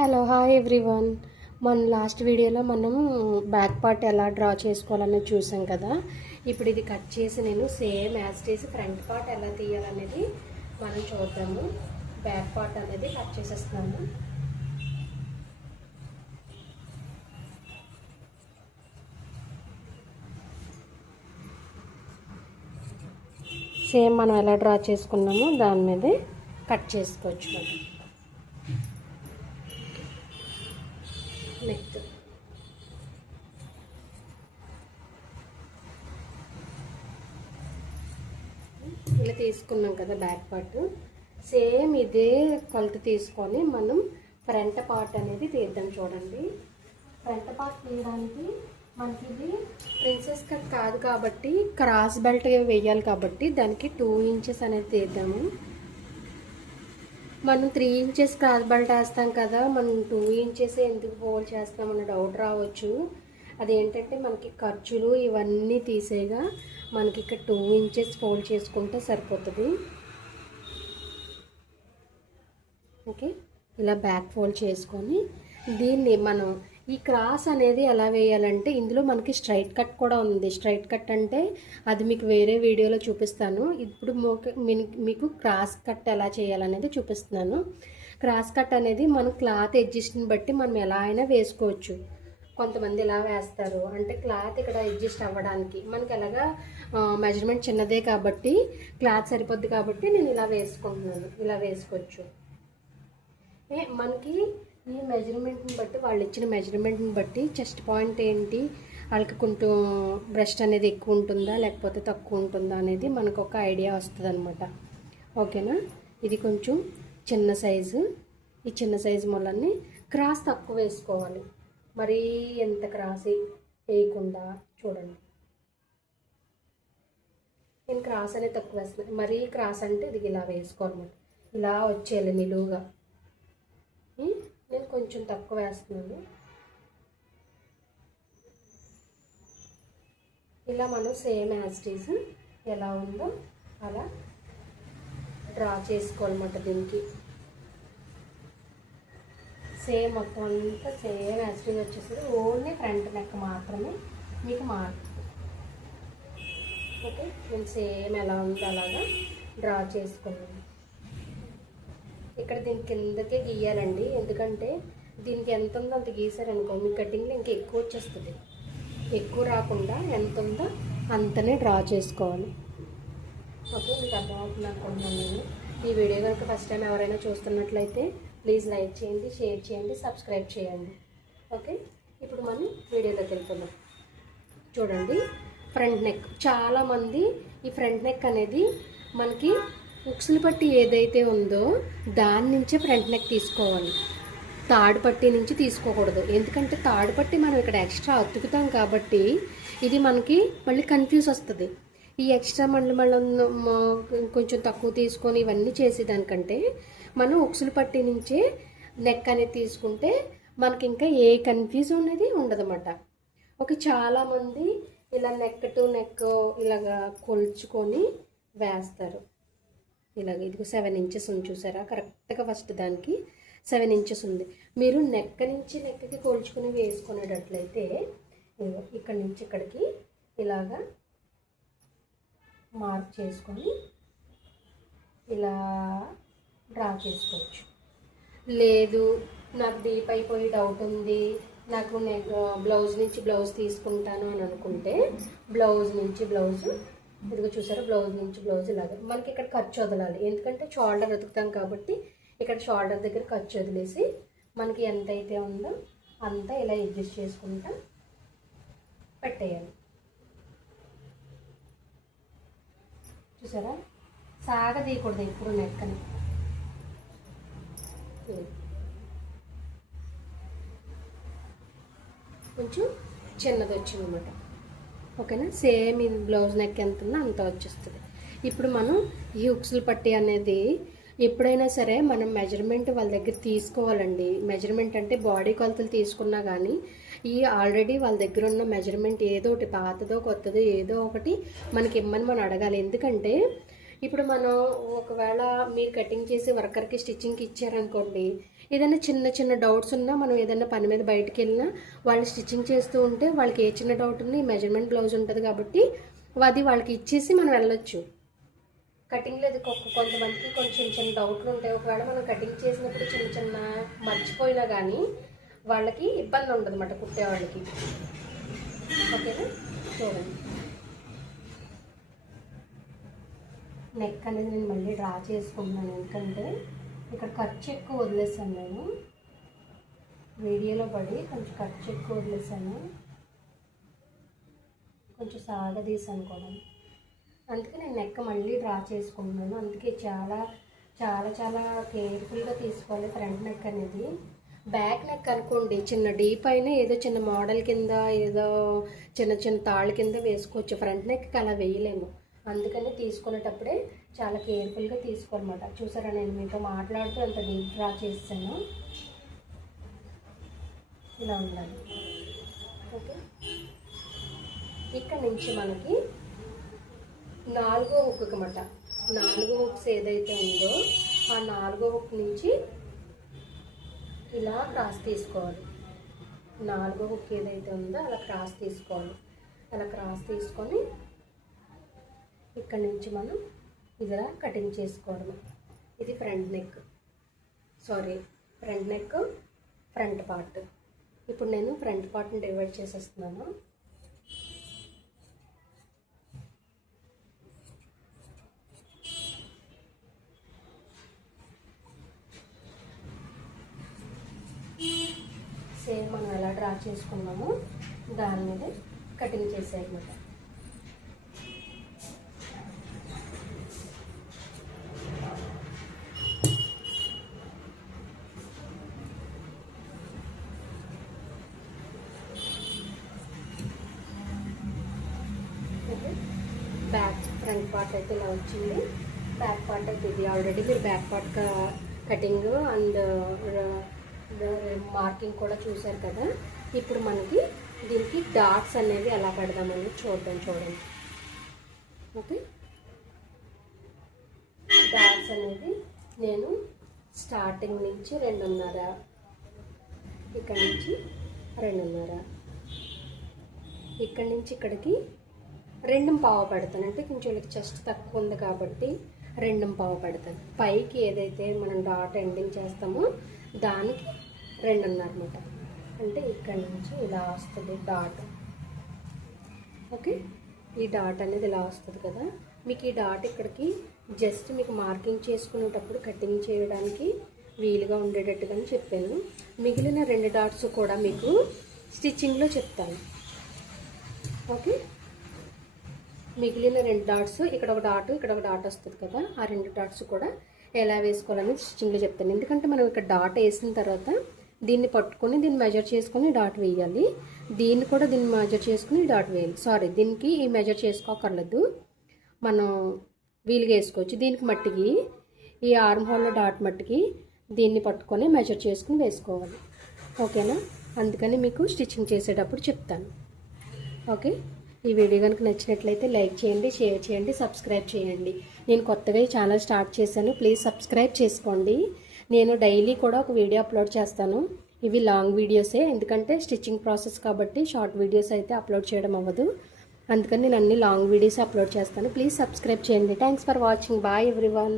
Hello hi everyone. మన last వీడియోలో మనం బ్యాక్ పార్ట్ ఎలా డ్రా చేసుకోవాలనేది చూసాం కదా. ఇప్పుడు ఇది కట్ చేసి నేను సేమ్ యాజ్ చేసి ఫ్రంట్ పార్ట్ ఎలా తీయాలనేది మనం చూద్దాము. బ్యాక్ పార్ట్ అనేది కట్ చేసేస్తున్నాను. సేమ్ మనం ఎలా డ్రా చేసుకున్నామో దాని మీదే కట్ చేసుకోవచ్చు మనం. నెక్స్ట్ ఇలా తీసుకున్నాం కదా బ్యాక్ పార్ట్. సేమ్ ఇదే కొలత తీసుకొని మనం ఫ్రంట్ పార్ట్ అనేది తీద్దాం. చూడండి, ఫ్రంట్ పార్ట్ తీయడానికి మనకి ఇది ప్రిన్సెస్ కట్ కాదు కాబట్టి క్రాస్ బెల్ట్ వేయాలి కాబట్టి దానికి 2 ఇంచెస్ అనేది తీద్దాము. మనం 3 ఇంచెస్ క్రాస్ బెల్ట్ వేస్తాం కదా, మనం 2 ఇంచెస్ ఎందుకు ఫోల్డ్ చేస్తామన్న డౌట్ రావచ్చు. అదేంటంటే మనకి ఖర్చులు ఇవన్నీ తీసేగా మనకి ఇక్కడ 2 ఇంచెస్ ఫోల్డ్ చేసుకుంటే సరిపోతుంది. ఓకే, ఇలా బ్యాక్ ఫోల్డ్ చేసుకొని దీన్ని మనం ఈ క్రాస్ అనేది ఎలా వేయాలంటే ఇందులో మనకి స్ట్రైట్ కట్ కూడా ఉంది. స్ట్రైట్ కట్ అంటే అది మీకు వేరే వీడియోలో చూపిస్తాను. ఇప్పుడు మీకు క్రాస్ కట్ ఎలా చేయాలనేది చూపిస్తున్నాను. క్రాస్ కట్ అనేది మనం క్లాత్ అడ్జస్ట్ని బట్టి మనం ఎలా అయినా వేసుకోవచ్చు. కొంతమంది ఇలా వేస్తారు, అంటే క్లాత్ ఇక్కడ అడ్జస్ట్ అవ్వడానికి. మనకి ఎలాగా మెజర్మెంట్ చిన్నదే కాబట్టి క్లాత్ సరిపోద్ది కాబట్టి నేను ఇలా వేసుకుంటున్నాను. ఇలా వేసుకోవచ్చు. మనకి ఈ మెజర్మెంట్ని బట్టి, వాళ్ళు ఇచ్చిన మెజర్మెంట్ని బట్టి చెస్ట్ పాయింట్ ఏంటి, వాళ్ళకి కొంచెం బ్రెస్ట్ అనేది ఎక్కువ ఉంటుందా లేకపోతే తక్కువ ఉంటుందా అనేది మనకు ఒక ఐడియా వస్తుంది అనమాట. ఓకేనా, ఇది కొంచెం చిన్న సైజు. ఈ చిన్న సైజు మొలన్ని క్రాస్ తక్కువ వేసుకోవాలి. మరీ ఎంత క్రాస్ వేయకుండా చూడండి. నేను క్రాస్ అనేది తక్కువ వేస్తున్నాను. మరీ క్రాస్ అంటే ఇది ఇలా వేసుకోవాలన్నమాట. ఇలా వచ్చేయాలి నిలువుగా. నేను కొంచెం తక్కువ వేస్తున్నాను. ఇలా మనం సేమ్ యాజ్ ఇట్ ఈజ్ ఎలా ఉందో అలా డ్రా చేసుకోవాలన్నమాట. దీనికి సేమ్ మొత్తం అంతా సేమ్ యాజ్ ఇట్ ఈజ్ వచ్చేసరికి ఓన్లీ ఫ్రంట్ నెక్ మాత్రమే మీకు మారుతుంది. ఓకే, నేను సేమ్ ఎలా ఉందో అలాగా డ్రా చేసుకున్నాను. ఇక్కడ దీని కిందకే గీయాలండి, ఎందుకంటే దీనికి ఎంత ఉందో అంత గీసారనుకో మీ కటింగ్లో ఇంకా ఎక్కువ వచ్చేస్తుంది. ఎక్కువ రాకుండా ఎంత ఉందో అంతనే డ్రా చేసుకోవాలి. ఓకే, మీకు అర్థమవుతుంది అనుకుంటున్నాను. నేను ఈ వీడియో కనుక ఫస్ట్ టైం ఎవరైనా చూస్తున్నట్లయితే ప్లీజ్ లైక్ చేయండి, షేర్ చేయండి, సబ్స్క్రైబ్ చేయండి. ఓకే, ఇప్పుడు మనం వీడియోలోకి వెళ్తున్నాం. చూడండి, ఫ్రంట్ నెక్. చాలామంది ఈ ఫ్రంట్ నెక్ అనేది మనకి ఉక్సులు పట్టి ఏదైతే ఉందో దాని నుంచే ఫ్రంట్ నెక్ తీసుకోవాలి. తాడు పట్టి నుంచి తీసుకోకూడదు. ఎందుకంటే తాడు పట్టి మనం ఇక్కడ ఎక్స్ట్రా అతుకుతాం కాబట్టి ఇది మనకి మళ్ళీ కన్ఫ్యూజ్ వస్తుంది. ఈ ఎక్స్ట్రా మళ్ళీ కొంచెం తక్కువ తీసుకొని ఇవన్నీ చేసేదానికంటే మనం ఉక్సులు పట్టి నుంచే నెక్ అనేది తీసుకుంటే మనకి ఇంకా ఏ కన్ఫ్యూజ్ అనేది ఉండదన్నమాట. ఓకే, చాలామంది ఇలా నెక్ టు నెక్ ఇలాగా కొలుచుకొని వేస్తారు. ఇలాగ ఇదిగో 7 ఇంచెస్ ఉంది చూసారా, కరెక్ట్గా ఫస్ట్ దానికి 7 ఇంచెస్ ఉంది. మీరు నెక్ నుంచి నెక్కి కోల్చుకొని వేసుకునేటట్లయితే ఇక్కడి నుంచి ఇక్కడికి ఇలాగా మార్క్ చేసుకొని ఇలా డ్రా చేసుకోవచ్చు. లేదు నాకు డీప్ అయిపోయి డౌట్ ఉంది, నాకు బ్లౌజ్ నుంచి బ్లౌజ్ తీసుకుంటాను అని అనుకుంటే బ్లౌజ్ నుంచి బ్లౌజ్ ఇదిగో చూసారా, బ్లౌజ్ నుంచి బ్లౌజ్ ఇలాగ మనకి ఇక్కడ ఖర్చు వదలాలి. ఎందుకంటే షోల్డర్ వెతుకుతాం కాబట్టి ఇక్కడ షోల్డర్ దగ్గర ఖర్చు వదిలేసి మనకి ఎంత అయితే ఉందో అంతా ఇలా అడ్జస్ట్ చేసుకుంటా పెట్టేయాలి. చూసారా, సాగ తీయకూడదు ఎప్పుడు నెక్కని. కొంచెం చిన్నది వచ్చిందన్నమాట. ఓకేనా, సేమ్ ఇది బ్లౌజ్ నెక్ ఎంత ఉందో అంత వచ్చేస్తుంది. ఇప్పుడు మనం ఈ హుక్స్లు పట్టి అనేది ఎప్పుడైనా సరే మనం మెజర్మెంట్ వాళ్ళ దగ్గర తీసుకోవాలండి. మెజర్మెంట్ అంటే బాడీ కొలతలు తీసుకున్నా కానీ ఈ ఆల్రెడీ వాళ్ళ దగ్గర ఉన్న మెజర్మెంట్ ఏదో ఒకటి పాతదో కొత్తదో ఏదో ఒకటి మనకి ఇమ్మని మనం అడగాలి. ఎందుకంటే ఇప్పుడు మనం ఒకవేళ మీరు కటింగ్ చేసి వర్కర్కి స్టిచ్చింగ్కి ఇచ్చారనుకోండి, ఏదైనా చిన్న చిన్న డౌట్స్ ఉన్నా, మనం ఏదైనా పని మీద బయటకు వెళ్ళినా వాళ్ళు స్టిచ్చింగ్ చేస్తూ ఉంటే వాళ్ళకి ఏ చిన్న డౌట్ ఉన్నా ఈ మెజర్మెంట్ బ్లౌజ్ ఉంటుంది కాబట్టి అది వాళ్ళకి ఇచ్చేసి మనం వెళ్ళొచ్చు. కటింగ్లో ఇది కొంతమందికి కొంచెం చిన్న డౌట్లు ఉంటాయి. ఒకవేళ మనం కటింగ్ చేసినప్పుడు చిన్న చిన్న మర్చిపోయినా కానీ వాళ్ళకి ఇబ్బంది ఉండదు అన్నమాట కుట్టే వాళ్ళకి. ఓకేనా, చూడండి. నెక్ అనేది నేను మళ్ళీ డ్రా చేసుకుంటున్నాను, ఎందుకంటే ఇక్కడ ఖర్చు ఎక్కువ వదిలేసాను. నేను వీడియోలో పడి కొంచెం ఖర్చు ఎక్కువ వదిలేసాను, కొంచెం సాగదీసాను కూడా. అందుకే నేను నెక్ మళ్ళీ డ్రా చేసుకుంటున్నాను. అందుకే చాలా చాలా చాలా కేర్ఫుల్గా తీసుకోవాలి ఫ్రంట్ నెక్ అనేది. బ్యాక్ నెక్ అనుకోండి చిన్న డీప్ అయినా ఏదో చిన్న మోడల్ కింద ఏదో చిన్న చిన్న తాళ్ళ కింద వేసుకోవచ్చు. ఫ్రంట్ నెక్కి అలా వేయలేము. అందుకని తీసుకునేటప్పుడే చాలా కేర్ఫుల్గా తీసుకోవాలన్నమాట. చూసారా, నేను మీతో మాట్లాడుతూ అంత డీప్ డ్రా చేస్తాను. ఇలా ఉండాలి. ఓకే, ఇక్కడ నుంచి మనకి 4వ హుక్ అన్నమాట. 4 హుక్స్ ఏదైతే ఉందో ఆ 4వ హుక్ నుంచి ఇలా క్రాస్ తీసుకోవాలి. 4వ హుక్ ఏదైతే ఉందో అలా క్రాస్ తీసుకోవాలి. అలా క్రాస్ తీసుకొని ఇక్కడ నుంచి మనం ఇలా కటింగ్ చేసుకోవడం. ఇది front neck, front neck front part. ఇప్పుడు నేను ఫ్రంట్ పార్ట్ని డివైడ్ చేసేస్తున్నాను. సేమ్ మనం ఎలా డ్రా చేసుకున్నామో దాని మీద కటింగ్ చేసేయన్నమాట. బ్యాక్ ఫ్రంట్ పార్ట్ అయితే ఇలా వచ్చింది. బ్యాక్ పార్ట్ అయితే ఇది. ఆల్రెడీ మీరు back part cutting and marking కూడా చూసారు కదా. ఇప్పుడు మనకి దీనికి డాట్స్ అనేవి ఎలా పెడదామని చూడండి. ఓకే, డాట్స్ అనేది నేను స్టార్టింగ్ నుంచి 2.5, ఇక్కడ నుంచి 2.5, ఇక్కడ నుంచి ఇక్కడికి 2.5 పెడతాను. అంటే కొంచెం చెస్ట్ తక్కువ ఉంది కాబట్టి 2.5 పెడతాను. పైకి ఏదైతే మనం డాట్ ఎండింగ్ చేస్తామో దానికి 2.5 అన్నమాట. అంటే ఇక్కడ నుంచి ఇలా వస్తుంది డాట్. ఓకే, ఈ డాట్ అనేది ఇలా వస్తుంది కదా. మీకు ఈ డాట్ ఇక్కడికి జస్ట్ మీకు మార్కింగ్ చేసుకునేటప్పుడు కటింగ్ చేయడానికి వీలుగా ఉండేటట్టుగా చెప్పాను. మిగిలిన 2 డాట్స్ కూడా మీకు స్టిచ్చింగ్లో చెప్తాను. ఓకే, మిగిలిన 2 డాట్స్, ఇక్కడ ఒక డాట్ ఇక్కడ ఒక డాట్ వస్తుంది కదా, ఆ 2 డాట్స్ కూడా ఎలా వేసుకోవాలని స్టిచ్చింగ్లో చెప్తాను. ఎందుకంటే మనం ఇక్కడ డాట్ వేసిన తర్వాత దీన్ని పట్టుకొని దీన్ని మెజర్ చేసుకొని డాట్ వేయాలి. దీన్ని కూడా దీన్ని మెజర్ చేసుకుని డాట్ వేయాలి. దీనికి ఈ మెజర్ చేసుకోకర్లేదు, మనం వీలుగా వేసుకోవచ్చు. దీనికి మట్టికి ఈ ఆర్మ్ హోల్లో డాట్ మట్టికి దీన్ని పట్టుకొని మెజర్ చేసుకుని వేసుకోవాలి. ఓకేనా, అందుకని మీకు స్టిచ్చింగ్ చేసేటప్పుడు చెప్తాను. ఓకే, ఈ వీడియో కనుక నచ్చినట్లయితే లైక్ చేయండి, షేర్ చేయండి, సబ్స్క్రైబ్ చేయండి. నేను కొత్తగా ఈ ఛానల్ స్టార్ట్ చేశాను, ప్లీజ్ సబ్స్క్రైబ్ చేసుకోండి. నేను డైలీ కూడా ఒక వీడియో అప్లోడ్ చేస్తాను. ఇవి లాంగ్ వీడియోసే, ఎందుకంటే స్టిచ్చింగ్ ప్రాసెస్ కాబట్టి షార్ట్ వీడియోస్ అయితే అప్లోడ్ చేయడం అవ్వదు. అందుకని నేను అన్ని లాంగ్ వీడియోస్ అప్లోడ్ చేస్తాను. ప్లీజ్ సబ్స్క్రైబ్ చేయండి. Thanks for watching. Bye everyone.